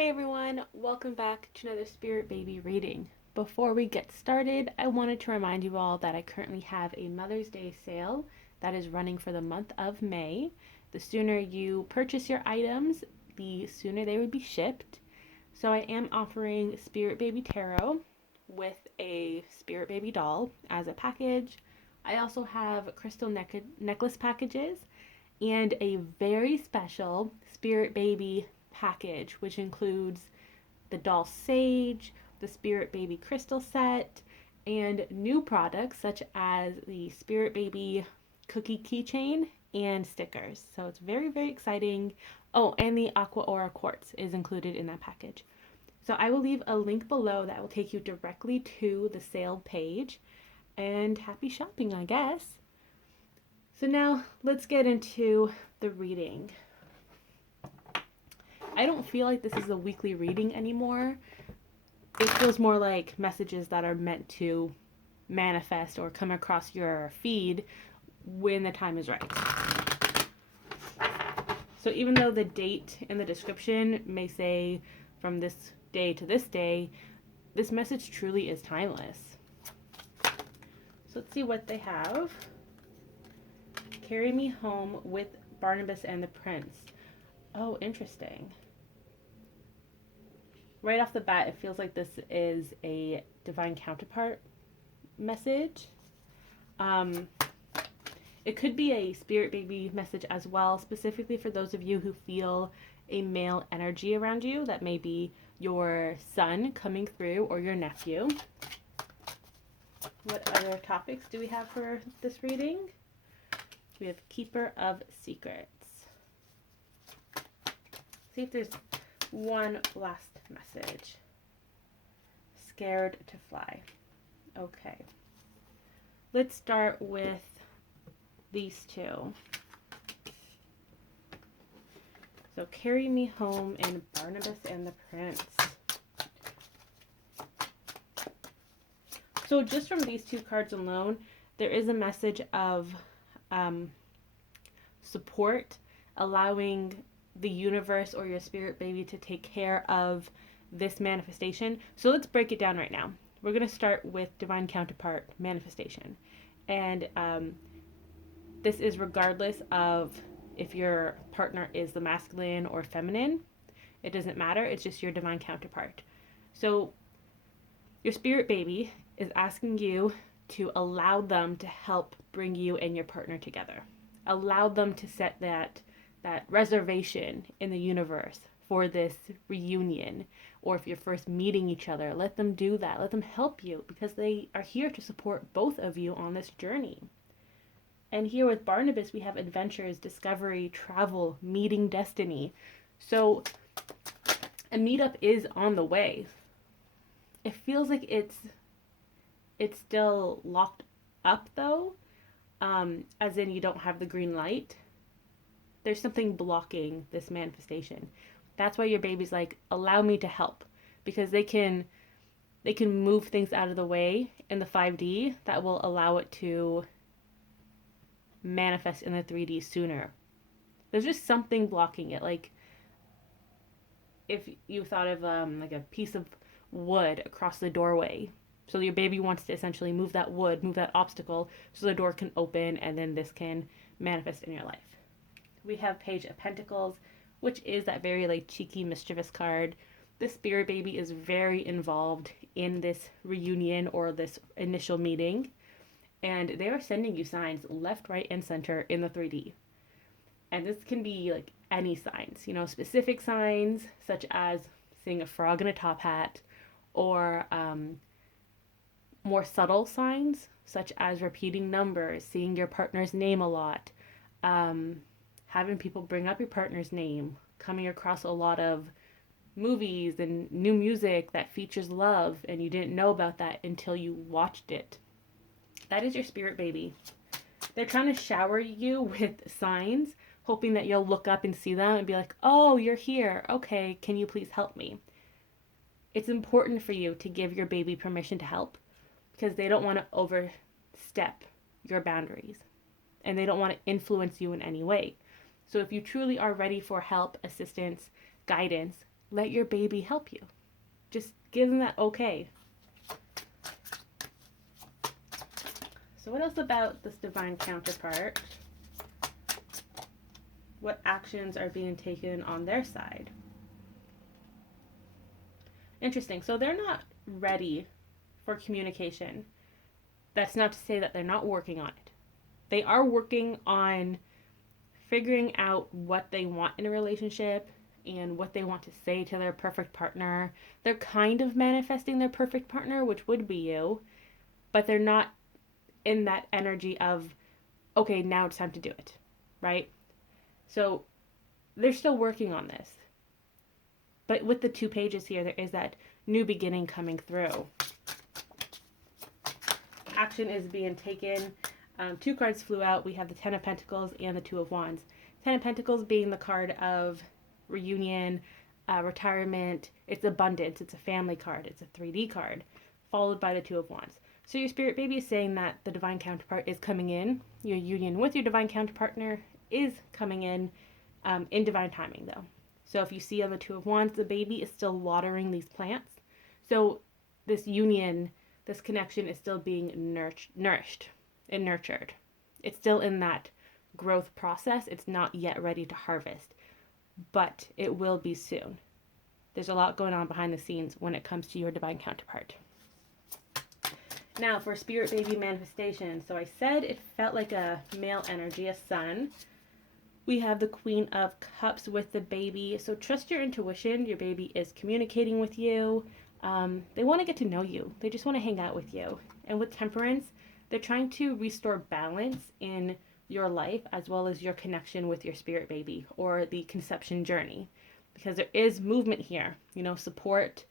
Hey everyone, welcome back to another Spirit Baby reading. Before we get started, I wanted to remind you all that I currently have a Mother's Day sale that is running for the month of May. The sooner you purchase your items, the sooner they would be shipped. So I am offering Spirit Baby Tarot with a Spirit Baby doll as a package. I also have crystal necklace packages and a very special Spirit Baby package, which includes the doll sage, the Spirit Baby crystal set, and new products such as the Spirit Baby cookie keychain and stickers. So it's very, very exciting. Oh, and the Aqua Aura quartz is included in that package. So I will leave a link below that will take you directly to the sale page. And happy shopping, I guess. So now let's get into the reading. I don't feel like this is a weekly reading anymore. It feels more like messages that are meant to manifest or come across your feed when the time is right. So even though the date in the description may say from this day to this day, this message truly is timeless. So let's see what they have. Carry me home with Barnabas and the Prince. Oh, interesting. Right off the bat, it feels like this is a divine counterpart message. It could be a Spirit Baby message as well, specifically for those of you who feel a male energy around you. That may be your son coming through or your nephew. What other topics do we have for this reading? We have Keeper of Secrets. See if there's one last message. Scared to fly. Okay. Let's start with these two. So carry me home in Barnabas and the Prince. So just from these two cards alone, there is a message of support, allowing the universe or your Spirit Baby to take care of this manifestation. So let's break it down right now. We're going to start with divine counterpart manifestation. And this is regardless of if your partner is the masculine or feminine. It doesn't matter. It's just your divine counterpart. So your Spirit Baby is asking you to allow them to help bring you and your partner together. Allow them to set that reservation in the universe for this reunion. Or if you're first meeting each other, let them do that. Let them help you because they are here to support both of you on this journey. And here with Barnabas, we have adventures, discovery, travel, meeting destiny. So a meetup is on the way. It feels like it's still locked up though, as in you don't have the green light. There's something blocking this manifestation. That's why your baby's like, allow me to help, because they can move things out of the way in the 5D that will allow it to manifest in the 3D sooner. There's just something blocking it. Like if you thought of like a piece of wood across the doorway. So your baby wants to essentially move that wood, move that obstacle, so the door can open and then this can manifest in your life. We have Page of Pentacles, which is that very like cheeky, mischievous card. The Spirit Baby is very involved in this reunion or this initial meeting. And they are sending you signs left, right, and center in the 3D. And this can be like any signs, specific signs such as seeing a frog in a top hat, or more subtle signs such as repeating numbers, seeing your partner's name a lot, having people bring up your partner's name, coming across a lot of movies and new music that features love, and you didn't know about that until you watched it. That is your Spirit Baby. They're trying to shower you with signs, hoping that you'll look up and see them and be like, oh, you're here. Okay, can you please help me? It's important for you to give your baby permission to help because they don't want to overstep your boundaries and they don't want to influence you in any way. So if you truly are ready for help, assistance, guidance, let your baby help you. Just give them that okay. So what else about this divine counterpart? What actions are being taken on their side? Interesting. So they're not ready for communication. That's not to say that they're not working on it. They are working on figuring out what they want in a relationship and what they want to say to their perfect partner. They're kind of manifesting their perfect partner, which would be you, but they're not in that energy of, okay, now it's time to do it, right? So they're still working on this. But with the 2 pages here, there is that new beginning coming through. Action is being taken. 2 cards flew out. We have the 10 of Pentacles and the 2 of Wands. 10 of Pentacles being the card of reunion, retirement. It's abundance. It's a family card. It's a 3D card, followed by the 2 of Wands. So your spirit baby is saying that the divine counterpart is coming in. Your union with your divine counterpartner is coming in divine timing, though. So if you see on the 2 of Wands, the baby is still watering these plants. So this union, this connection is still being nourished and nurtured. It's still in that growth process. It's not yet ready to harvest, but it will be soon. There's a lot going on behind the scenes when it comes to your divine counterpart. Now for spirit baby manifestation. So I said it felt like a male energy, a sun. We have the Queen of Cups with the baby. So trust your intuition. Your baby is communicating with you. They want to get to know you. They just want to hang out with you. And with Temperance, they're trying to restore balance in your life as well as your connection with your spirit baby or the conception journey. Because there is movement here, support,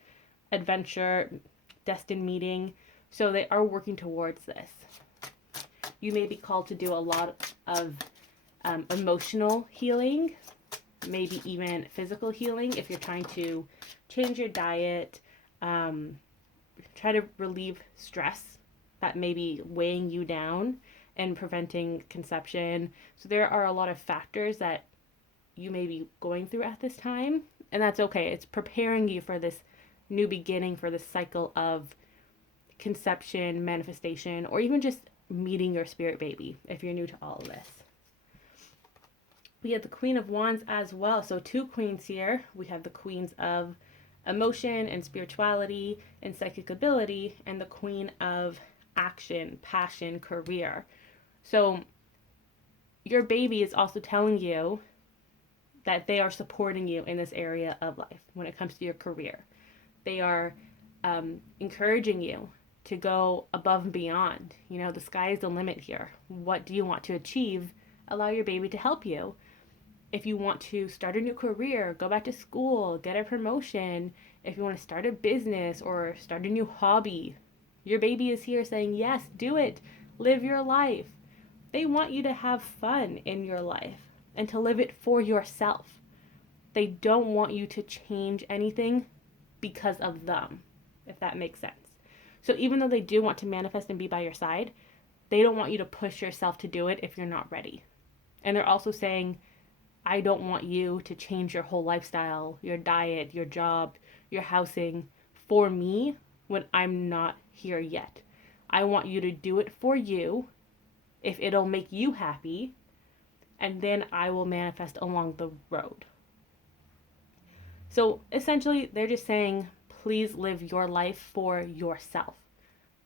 adventure, destined meeting. So they are working towards this. You may be called to do a lot of emotional healing, maybe even physical healing if you're trying to change your diet, try to relieve stress that may be weighing you down and preventing conception. So there are a lot of factors that you may be going through at this time, and that's okay. It's preparing you for this new beginning, for this cycle of conception, manifestation, or even just meeting your spirit baby if you're new to all of this. We have the Queen of Wands as well. So 2 queens here. We have the Queens of Emotion and Spirituality and Psychic Ability, and the Queen of Action, Passion, Career. So your baby is also telling you that they are supporting you in this area of life when it comes to your career. They are encouraging you to go above and beyond. The sky is the limit here. What do you want to achieve? Allow your baby to help you. If you want to start a new career, go back to school, get a promotion, if you want to start a business or start a new hobby, your baby is here saying, yes, do it. Live your life. They want you to have fun in your life and to live it for yourself. They don't want you to change anything because of them, if that makes sense. So even though they do want to manifest and be by your side, they don't want you to push yourself to do it if you're not ready. And they're also saying, I don't want you to change your whole lifestyle, your diet, your job, your housing for me when I'm not here yet. I want you to do it for you if it'll make you happy, and then I will manifest along the road. So essentially, they're just saying, please live your life for yourself.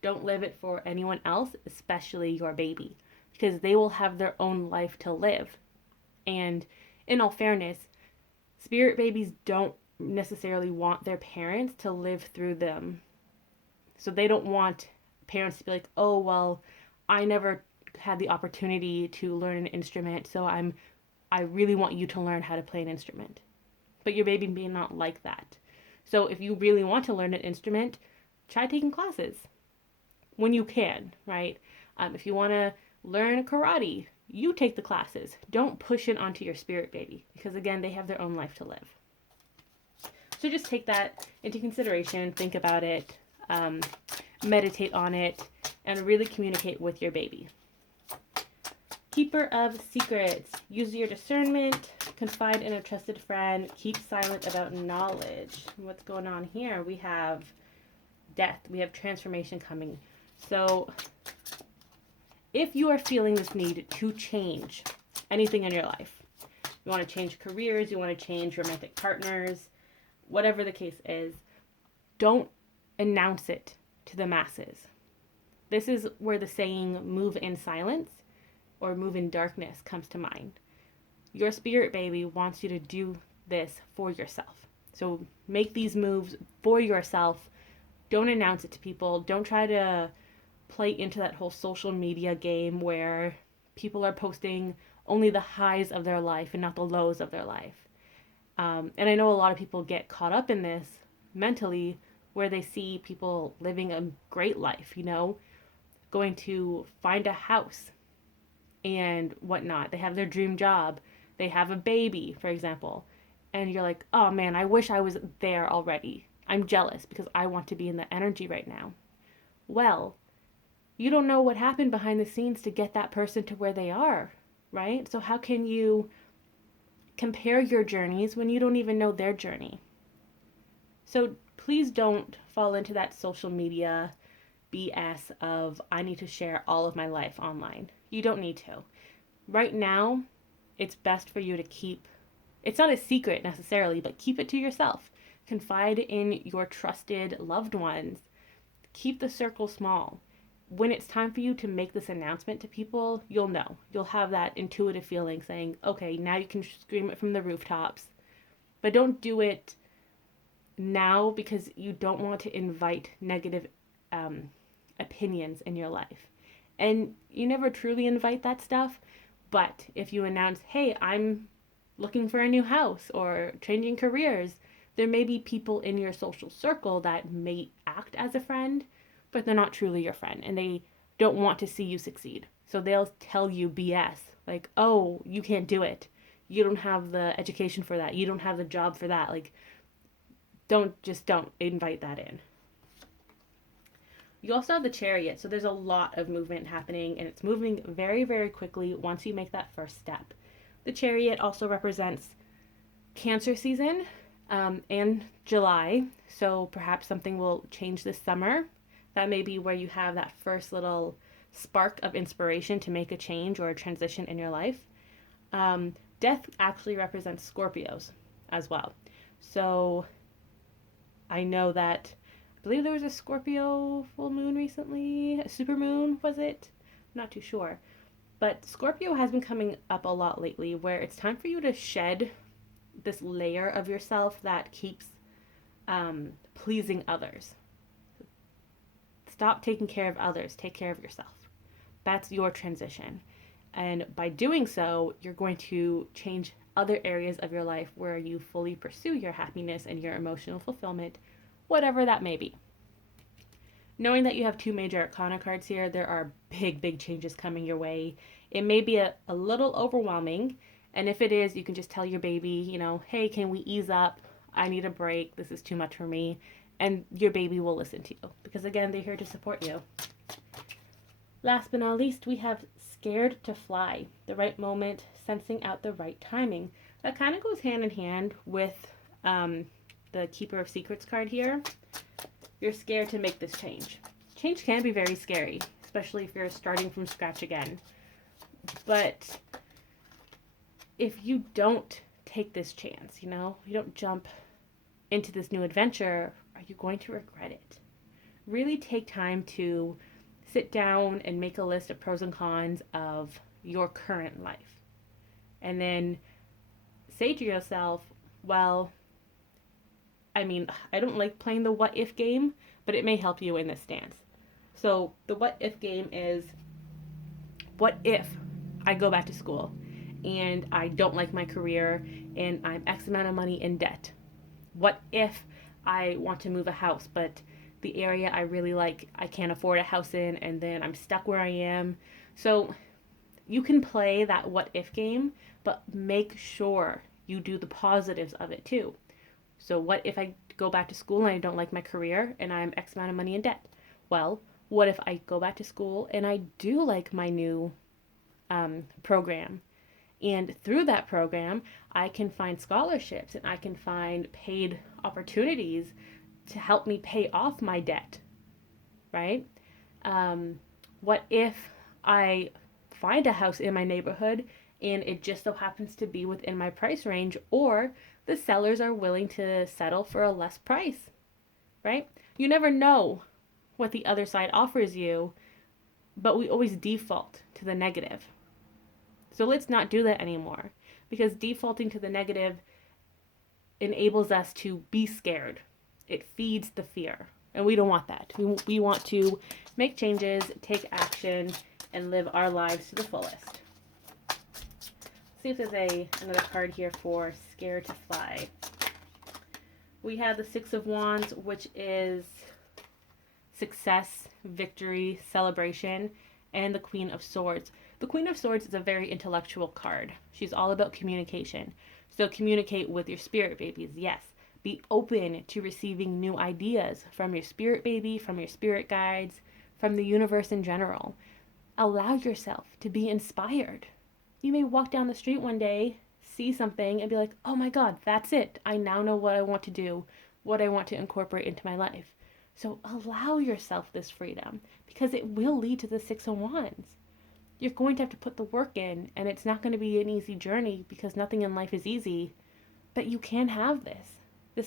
Don't live it for anyone else, especially your baby, because they will have their own life to live. And in all fairness, spirit babies don't necessarily want their parents to live through them. So they don't want parents to be like, oh, well, I never had the opportunity to learn an instrument, so I really want you to learn how to play an instrument. But your baby may not like that. So if you really want to learn an instrument, try taking classes when you can, right? If you want to learn karate, you take the classes. Don't push it onto your spirit baby because, again, they have their own life to live. So just take that into consideration, think about it, meditate on it, and really communicate with your baby. Keeper of Secrets. Use your discernment, confide in a trusted friend, keep silent about knowledge. What's going on here? We have death, we have transformation coming. So if you are feeling this need to change anything in your life, you want to change careers, you want to change romantic partners, whatever the case is, don't announce it to the masses. This is where the saying move in silence or move in darkness comes to mind. Your spirit baby wants you to do this for yourself. So make these moves for yourself. Don't announce it to people. Don't try to play into that whole social media game where people are posting only the highs of their life and not the lows of their life. And I know a lot of people get caught up in this mentally where they see people living a great life, going to find a house and whatnot. They have their dream job. They have a baby, for example. And you're like, oh man, I wish I was there already. I'm jealous because I want to be in the energy right now. Well, you don't know what happened behind the scenes to get that person to where they are, right? So how can you compare your journeys when you don't even know their journey? So please don't fall into that social media BS of I need to share all of my life online. You don't need to. Right now, it's best for you to keep, it's not a secret necessarily, but keep it to yourself. Confide in your trusted loved ones. Keep the circle small. When it's time for you to make this announcement to people, you'll know. You'll have that intuitive feeling saying, okay, now you can scream it from the rooftops. But don't do it now because you don't want to invite negative opinions in your life. And you never truly invite that stuff. But if you announce, hey, I'm looking for a new house or changing careers, there may be people in your social circle that may act as a friend, but they're not truly your friend and they don't want to see you succeed. So they'll tell you BS, like, oh, you can't do it. You don't have the education for that. You don't have the job for that. Like, don't invite that in. You also have the Chariot, so there's a lot of movement happening and it's moving very, very quickly once you make that first step. The Chariot also represents Cancer season and July, so perhaps something will change this summer. That may be where you have that first little spark of inspiration to make a change or a transition in your life. Death actually represents Scorpios as well. So I know that, I believe there was a Scorpio full moon recently, a super moon, was it? I'm not too sure. But Scorpio has been coming up a lot lately where it's time for you to shed this layer of yourself that keeps pleasing others. Stop taking care of others. Take care of yourself. That's your transition. And by doing so, you're going to change other areas of your life where you fully pursue your happiness and your emotional fulfillment, whatever that may be. Knowing that you have 2 major arcana cards here, there are big, big changes coming your way. It may be a little overwhelming. And if it is, you can just tell your baby, hey, can we ease up? I need a break. This is too much for me. And your baby will listen to you because, again, they're here to support you. Last but not least, we have Scared to Fly. The right moment, sensing out the right timing. That kind of goes hand in hand with the Keeper of Secrets card here. You're scared to make this change. Change can be very scary, especially if you're starting from scratch again. But if you don't take this chance, you don't jump into this new adventure, are you going to regret it? Really take time to sit down and make a list of pros and cons of your current life. And then say to yourself, well, I don't like playing the what if game, but it may help you in this stance. So the what if game is, what if I go back to school and I don't like my career and I'm X amount of money in debt? What if I want to move a house, but the area I really like, I can't afford a house in, and then I'm stuck where I am? So you can play that what if game, but make sure you do the positives of it too. So what if I go back to school and I don't like my career and I'm X amount of money in debt? Well, what if I go back to school and I do like my new program And through that program, I can find scholarships and I can find paid opportunities to help me pay off my debt, right? Um, what if I find a house in my neighborhood and it just so happens to be within my price range, or the sellers are willing to settle for a less price, right? You never know what the other side offers you, but we always default to the negative. So let's not do that anymore, because defaulting to the negative enables us to be scared. It feeds the fear. And we don't want that. We want to make changes, take action, and live our lives to the fullest. See if there's another card here for Scared to Fly. We have the Six of Wands, which is success, victory, celebration, and the Queen of Swords. The Queen of Swords is a very intellectual card. She's all about communication. So communicate with your spirit babies, yes. Be open to receiving new ideas from your spirit baby, from your spirit guides, from the universe in general. Allow yourself to be inspired. You may walk down the street one day, see something, and be like, oh my God, that's it. I now know what I want to do, what I want to incorporate into my life. So allow yourself this freedom, because it will lead to the Six of Wands. You're going to have to put the work in, and it's not going to be an easy journey, because nothing in life is easy. But you can have this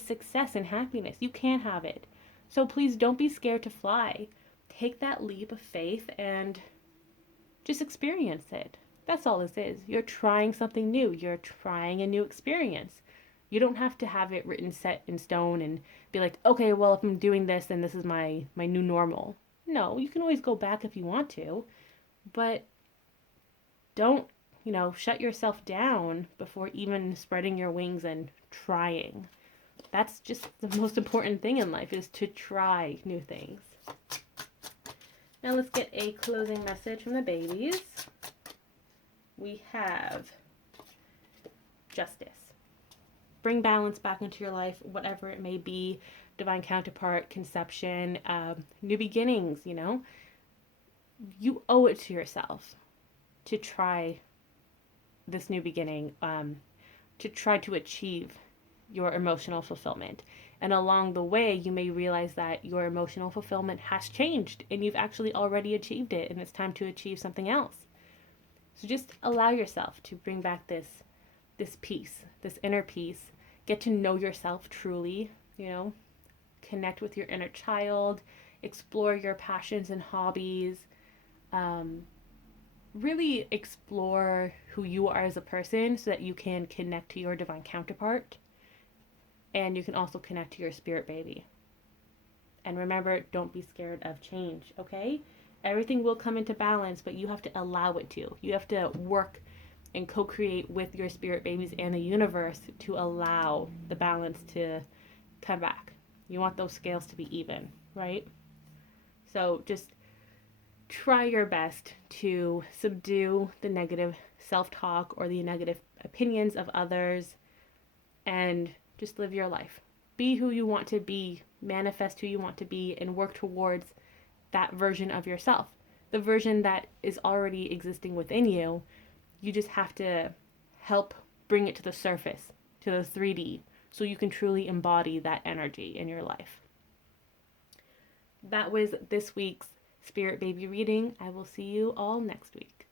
success and happiness. You can have it. So please don't be scared to fly. Take that leap of faith and just experience it. That's all this is. You're trying something new. You're trying a new experience. You don't have to have it written set in stone and be like, okay, well, if I'm doing this, then this is my new normal. No, you can always go back if you want to, but don't, shut yourself down before even spreading your wings and trying. That's just the most important thing in life, is to try new things. Now let's get a closing message from the babies. We have justice. Bring balance back into your life, whatever it may be. Divine counterpart, conception, new beginnings, You owe it to yourself to try this new beginning, to try to achieve your emotional fulfillment. And along the way, you may realize that your emotional fulfillment has changed and you've actually already achieved it, and it's time to achieve something else. So just allow yourself to bring back this peace, this inner peace. Get to know yourself truly, connect with your inner child, explore your passions and hobbies, really explore who you are as a person so that you can connect to your divine counterpart, and you can also connect to your spirit baby. And remember, don't be scared of change, okay? Everything will come into balance, but you have to allow it to. You have to work and co-create with your spirit babies and the universe to allow the balance to come back. You want those scales to be even, right? So just try your best to subdue the negative self-talk or the negative opinions of others, and just live your life. Be who you want to be, manifest who you want to be, and work towards that version of yourself. The version that is already existing within you. You just have to help bring it to the surface, to the 3D, so you can truly embody that energy in your life. That was this week's Spirit Baby reading. I will see you all next week.